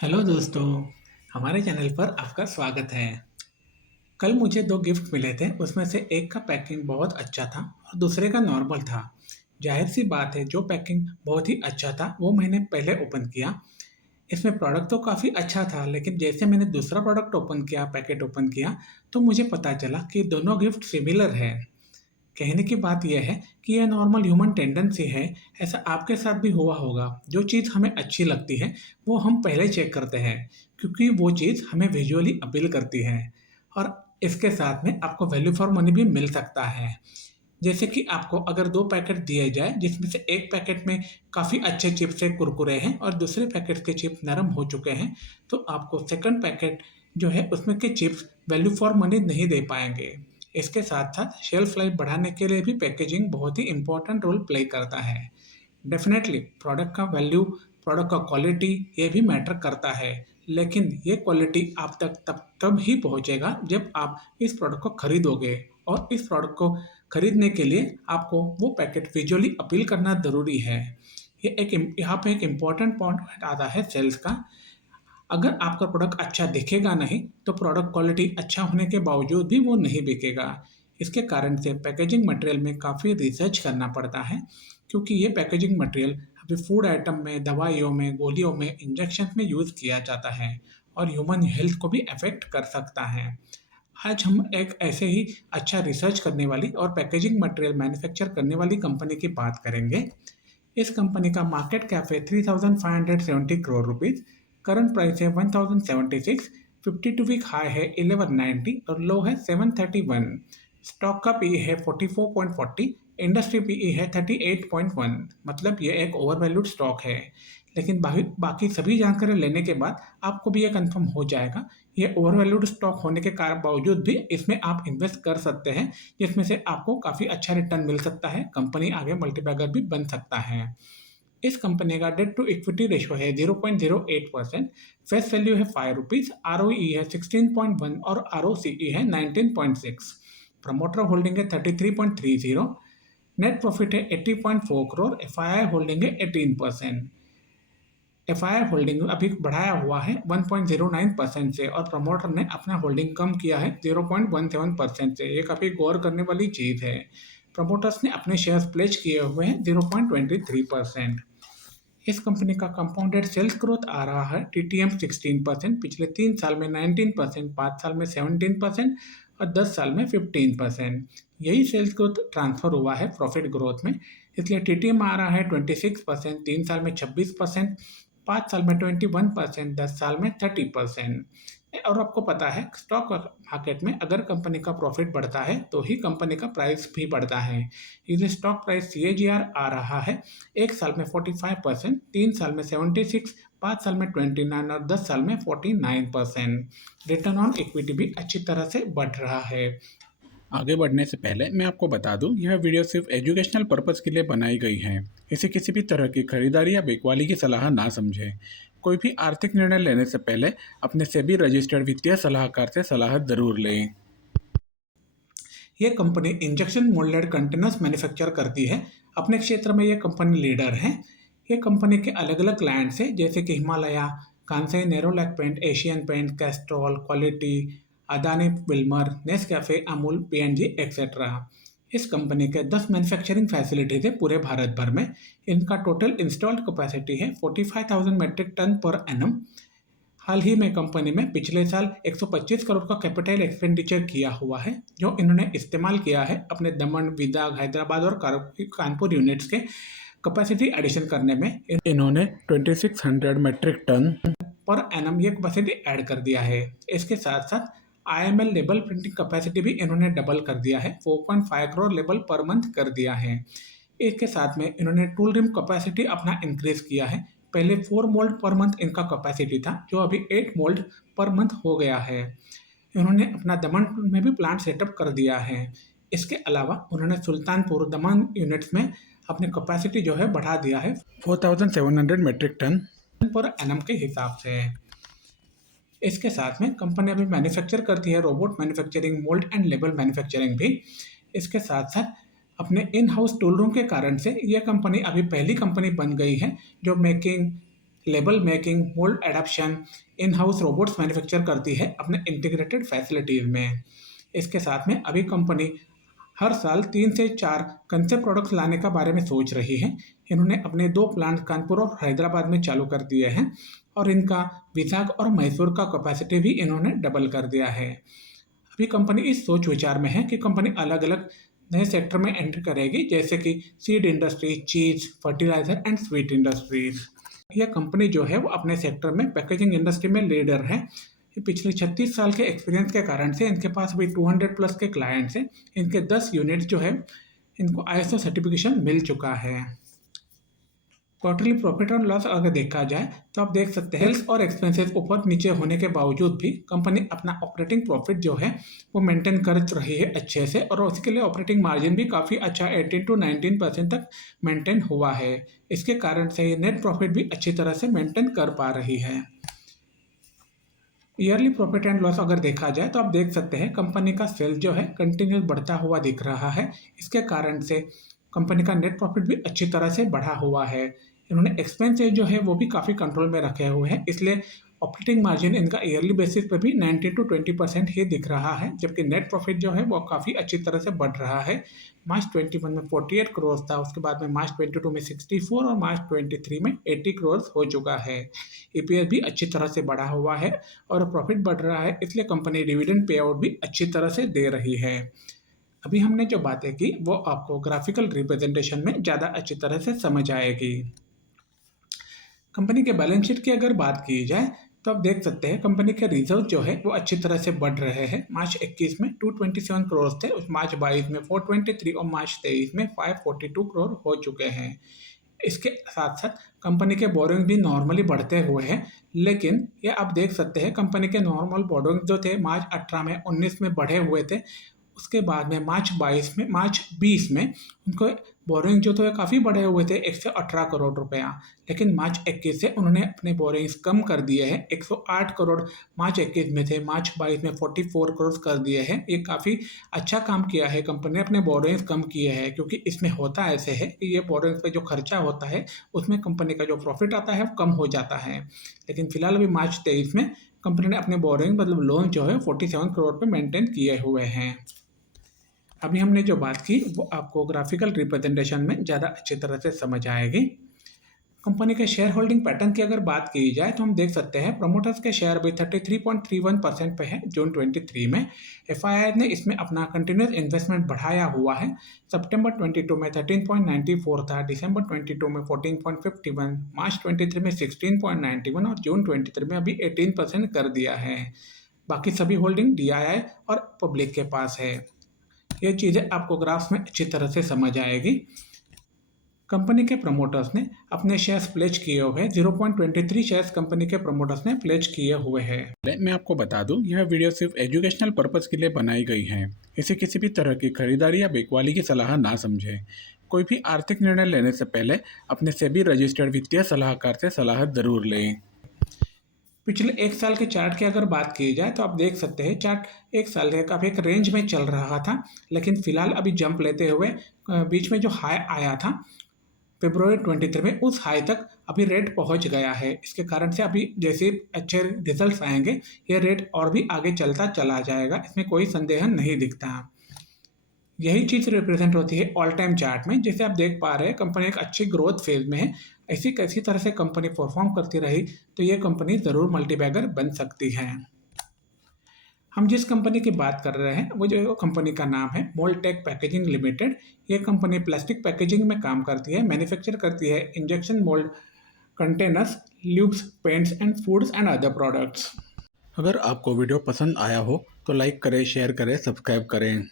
Hello दोस्तों, हमारे channel पर आपका स्वागत है। कल मुझे 2 गिफ्ट मिले थे, उसमें से एक का पैकिंग बहुत अच्छा था और दूसरे का नॉर्मल था। ज़ाहिर-सी बात है, जो पैकिंग बहुत ही अच्छा था, वो मैंने पहले ओपन किया। इसमें प्रोडक्ट तो काफ़ी अच्छा था, लेकिन जैसे मैंने दूसरा प्रोडक्ट ओपन किया, पैकेट ओपन किया, तो मुझे पता चला कि दोनों गिफ्ट सिमिलर हैं। कहने की बात यह है कि यह नॉर्मल ह्यूमन टेंडेंसी है, ऐसा आपके साथ भी हुआ होगा। जो चीज़ हमें अच्छी लगती है, वो हम पहले चेक करते हैं, क्योंकि वो चीज़ हमें विजुअली अपील करती है और इसके साथ में आपको वैल्यू फॉर मनी भी मिल सकता है। जैसे कि आपको अगर 2 पैकेट दिए जाएँ, जिसमें से एक पैकेट में काफ़ी अच्छे चिप्स हैं, कुरकुरे हैं और दूसरे पैकेट के चिप्स नरम हो चुके हैं, तो आपको सेकंड पैकेट जो है उसमें के चिप्स वैल्यू फॉर मनी नहीं दे पाएँगे। इसके साथ-साथ शेल्फ लाइफ बढ़ाने के लिए भी पैकेजिंग बहुत ही इम्पोर्टेंट रोल प्ले करता है। डेफ़िनेटली प्रोडक्ट का वैल्यू, प्रोडक्ट का क्वालिटी ये भी मैटर करता है, लेकिन ये क्वालिटी आप तक तब ही पहुँचेगा जब आप इस प्रोडक्ट को खरीदोगे और इस प्रोडक्ट को खरीदने के लिए आपको वो पैकेट विजुअली अपील करना ज़रूरी है। ये एक इम यहाँ पे एक इम्पोर्टेंट पॉइंट आता है सेल्स का। अगर आपका प्रोडक्ट अच्छा दिखेगा नहीं, तो प्रोडक्ट क्वालिटी अच्छा होने के बावजूद भी वो नहीं बिकेगा। इसके कारण से पैकेजिंग मटेरियल में काफ़ी रिसर्च करना पड़ता है, क्योंकि ये पैकेजिंग मटेरियल अभी फूड आइटम में, दवाइयों में, गोलियों में, इंजेक्शन में यूज़ किया जाता है और ह्यूमन हेल्थ को भी अफ़ेक्ट कर सकता है। आज हम एक ऐसे ही अच्छा रिसर्च करने वाली और पैकेजिंग मटेरियल मैन्युफैक्चर करने वाली कंपनी की बात करेंगे। इस कंपनी का मार्केट कैप है 3,570 करोड़ रुपीस, करंट प्राइस है 1,076, 52 वीक हाई है 1190 और लो है 731। स्टॉक का पी है 44.40, इंडस्ट्री पी है 38.1, मतलब ये एक ओवर वैल्यूड स्टॉक है। लेकिन बाकी सभी जानकारी लेने के बाद आपको भी ये कंफर्म हो जाएगा, ये ओवर वैल्यूड स्टॉक होने के कारण बावजूद भी इसमें आप इन्वेस्ट कर सकते हैं, जिसमें से आपको काफ़ी अच्छा रिटर्न मिल सकता है, कंपनी आगे मल्टीबैगर भी बन सकता है। इस कंपनी का डेट टू इक्विटी रेशियो है 0.08%, फेस वैल्यू है 5 रुपीज़, आरओई है 16.1 और आरओसीई है 19.6। प्रमोटर होल्डिंग है 33.30, नेट प्रॉफिट है 80.4 करोड़, एफआईआई होल्डिंग है 18%। एफआईआई होल्डिंग अभी बढ़ाया हुआ है 1.09% से और प्रमोटर ने अपना होल्डिंग कम किया है 0.17% से। ये काफ़ी गौर करने वाली चीज़ है। प्रमोटर्स ने अपने शेयर्स प्लेज किए हुए हैं 0.23%। इस कंपनी का कंपाउंडेड सेल्स ग्रोथ आ रहा है टीटीएम 16%, पिछले 3 साल में 19%, 5 साल में 17% और 10 साल में 15%। यही सेल्स ग्रोथ ट्रांसफर हुआ है प्रॉफिट ग्रोथ में, इसलिए टीटीएम आ रहा है 26%, 3 साल में 26%, 5 साल में 21%, 10 साल में 30%। और आपको पता है स्टॉक मार्केट में अगर कंपनी का प्रॉफिट बढ़ता है तो ही कंपनी का प्राइस भी बढ़ता है। इसलिए स्टॉक प्राइस सीएजीआर आ रहा है 1 साल में 45%, 3 साल में 76, 5 साल में 29 और 10 साल में 49%। रिटर्न ऑन इक्विटी भी अच्छी तरह से बढ़ रहा है। आगे बढ़ने से पहले मैं आपको बता दूं, यह वीडियो सिर्फ एजुकेशनल पर्पस के लिए बनाई गई है। इसे किसी भी तरह की खरीदारी या बिकवाली की सलाह ना समझें। कोई भी आर्थिक निर्णय लेने से पहले अपने सेबी रजिस्टर्ड वित्तीय सलाहकार से सलाह जरूर लें। ये company injection moulded containers manufacture करती है। अपने क्षेत्र में ये कंपनी लीडर है। ये कंपनी के अलग-अलग क्लाइंट्स हैं, जैसे कि Himalaya, Kansai Nerolac paint, Asian paint, Castrol, quality, Adani Wilmar, Nescafe, Amul, PNG etcetera. इस कंपनी के 10 मैन्युफैक्चरिंग फैसिलिटीज़ है पूरे भारत भर में। इनका टोटल इंस्टॉल्ड कैपेसिटी है 45,000 मेट्रिक टन पर एनम। हाल ही में कंपनी में पिछले साल 125 करोड़ का कैपिटल एक्सपेंडिचर किया हुआ है, जो इन्होंने इस्तेमाल किया है अपने दमन, विदाग, हैदराबाद और कानपुर यूनिट्स के कैपेसिटी एडिशन करने में। इन्होंने 2600 मेट्रिक टन पर एनम ये कैपेसिटी ऐड कर दिया है। इसके साथ साथ आईएमएल लेबल प्रिंटिंग कैपेसिटी भी इन्होंने डबल कर दिया है, 4.5 करोड़ लेबल पर मंथ कर दिया है। इसके साथ में इन्होंने टूल रिम कैपेसिटी अपना इंक्रीज किया है। पहले 4 मोल्ड पर मंथ इनका कैपेसिटी था, जो अभी 8 मोल्ड पर मंथ हो गया है। इन्होंने अपना दमन में भी प्लांट सेटअप कर दिया है। इसके अलावा उन्होंने सुल्तानपुर दमन यूनिट्स में अपनी कैपेसिटी जो है बढ़ा दिया है 4700 मेट्रिक टन पर एनम के हिसाब से। इसके साथ में कंपनी अभी मैन्युफैक्चर करती है robot manufacturing, mould and label manufacturing भी। इसके साथ साथ अपने इन हाउस टूल रूम के कारण से यह कंपनी अभी पहली कंपनी बन गई है जो making, label making, mould adaption, in house robots manufacture करती है अपने इंटीग्रेटेड फैसिलिटीज़ में। इसके साथ में अभी कंपनी हर साल 3 से 4 कंसेप्ट प्रोडक्ट्स लाने का बारे में सोच रही है। इन्होंने अपने 2 प्लांट कानपुर और हैदराबाद में चालू कर दिए हैं और इनका विशाख और मैसूर का कैपेसिटी भी इन्होंने डबल कर दिया है। अभी कंपनी इस सोच विचार में है कि कंपनी अलग-अलग नए सेक्टर में एंटर करेगी, जैसे कि seed industry, cheese, fertiliser and sweet industries. यह कंपनी जो है वो अपने सेक्टर में पैकेजिंग इंडस्ट्री में लीडर है। ये पिछले 36 साल के एक्सपीरियंस के कारण से इनके पास अभी 200 प्लस के क्लाइंट्स हैं। इनके 10 यूनिट्स जो है इनको आईएसओ सर्टिफिकेशन मिल चुका है। क्वार्टरली प्रॉफिट और लॉस अगर देखा जाए तो आप देख सकते हैं सेल्स और एक्सपेंसेस ऊपर नीचे होने के बावजूद भी कंपनी अपना ऑपरेटिंग प्रॉफिट जो है वो मेंटेन कर रही है अच्छे से, और उसके लिए ऑपरेटिंग मार्जिन भी काफ़ी अच्छा 18 to 19% तक मेंटेन हुआ है। इसके कारण से ये नेट प्रॉफिट भी अच्छी तरह से मेंटेन कर पा रही है। ईयरली प्रॉफिट एंड लॉस अगर देखा जाए तो आप देख सकते हैं कंपनी का सेल्स जो है कंटिन्यूस बढ़ता हुआ दिख रहा है। इसके कारण से कंपनी का नेट प्रॉफिट भी अच्छी तरह से बढ़ा हुआ है। इन्होंने एक्सपेंसेस जो है वो भी काफ़ी कंट्रोल में रखे हुए हैं, इसलिए ऑपरेटिंग मार्जिन इनका ईयरली बेसिस पे भी 19 to 20% ही दिख रहा है, जबकि नेट प्रॉफिट जो है वो काफ़ी अच्छी तरह से बढ़ रहा है। मार्च 21 में 48 करोड़ था, उसके बाद में मार्च 22 में 64 और मार्च 23 में 80 करोड़ हो चुका है। ईपीएस भी अच्छी तरह से बढ़ा हुआ है और प्रॉफिट बढ़ रहा है, इसलिए कंपनी डिविडेंड पे आउट भी अच्छी तरह से दे रही है। अभी हमने जो बातें की वो आपको ग्राफिकल रिप्रेजेंटेशन में ज़्यादा अच्छी तरह से समझ आएगी। कंपनी के बैलेंस शीट की अगर बात की जाए तो आप देख सकते हैं कंपनी के रिजर्व जो है वो अच्छी तरह से बढ़ रहे हैं। मार्च 21 में 227 करोड़ थे, उस मार्च 22 में 423 और मार्च 23 में 542 करोड़ हो चुके हैं। इसके साथ साथ कंपनी के बोरोइंग भी नॉर्मली बढ़ते हुए हैं, लेकिन ये आप देख सकते हैं कंपनी के नॉर्मल बोरोइंग जो थे मार्च 18 में 19 में बढ़े हुए थे। उसके बाद में मार्च 20 में उनको बोरोइंग जो थे काफ़ी बढ़े हुए थे 118 करोड़ रुपया, लेकिन मार्च 21 से उन्होंने अपने बोरोइंग्स कम कर दिए हैं। 108 करोड़ मार्च 21 में थे, मार्च 22 में 44 करोड़ कर दिए हैं। ये काफ़ी अच्छा काम किया है कंपनी ने, अपने बोरोइंग्स कम किए हैं, क्योंकि इसमें होता ऐसे है कि ये बोरोइंग्स पे जो खर्चा होता है उसमें कंपनी का जो प्रॉफिट आता है वो कम हो जाता है। लेकिन फिलहाल अभी मार्च 23 में कंपनी ने अपने बोरोइंग मतलब लोन जो है 47 करोड़ पे मेंटेन किए हुए हैं। अभी हमने जो बात की वो आपको ग्राफिकल रिप्रेजेंटेशन में ज़्यादा अच्छी तरह से समझ आएगी। कंपनी के शेयर होल्डिंग पैटर्न की अगर बात की जाए तो हम देख सकते हैं प्रमोटर्स के शेयर अभी 33.31% पे है जून 23 में। एफआईआई ने इसमें अपना कंटिन्यूस इन्वेस्टमेंट बढ़ाया हुआ है। सितंबर 22 में 13.94 था, दिसंबर 22 में 14.51, मार्च 23 में 16.91 और जून 23 में अभी 18% कर दिया है। बाकी सभी होल्डिंग डीआईआई और पब्लिक के पास है। ये चीज़ें आपको ग्राफ्स में अच्छी तरह से समझ आएगी। कंपनी के प्रमोटर्स ने अपने शेयर्स प्लेज किए हुए हैं। 0.23 शेयर्स कंपनी के प्रमोटर्स ने प्लेज किए हुए हैं। मैं आपको बता दूं, यह वीडियो सिर्फ एजुकेशनल पर्पस के लिए बनाई गई है। इसे किसी भी तरह की खरीदारी या बिकवाली की सलाह ना समझें। कोई भी आर्थिक निर्णय लेने से पहले अपने सेबी रजिस्टर्ड वित्तीय सलाहकार से सलाह जरूर लें। पिछले 1 साल के चार्ट की अगर बात की जाए तो आप देख सकते हैं चार्ट 1 साल के काफ़ी एक रेंज में चल रहा था, लेकिन फिलहाल अभी जंप लेते हुए बीच में जो हाई आया था फरवरी 23 में, उस हाई तक अभी रेट पहुंच गया है। इसके कारण से अभी जैसे अच्छे रिजल्ट्स आएंगे ये रेट और भी आगे चलता चला जाएगा, इसमें कोई संदेह नहीं दिखता। यही चीज़ रिप्रेजेंट होती है ऑल टाइम चार्ट में। जैसे आप देख पा रहे हैं कंपनी एक अच्छी ग्रोथ फेज में है। ऐसी कैसी तरह से कंपनी परफॉर्म करती रही तो ये कंपनी ज़रूर मल्टीबैगर बन सकती है। हम जिस कंपनी की बात कर रहे हैं वो जो कंपनी का नाम है मोल्टेक पैकेजिंग लिमिटेड। ये कंपनी प्लास्टिक पैकेजिंग में काम करती है, मैन्युफैक्चर करती है injection mould containers, lubes, paints and foods and other products. अगर आपको वीडियो पसंद आया हो तो लाइक करें, शेयर करें, सब्सक्राइब करें।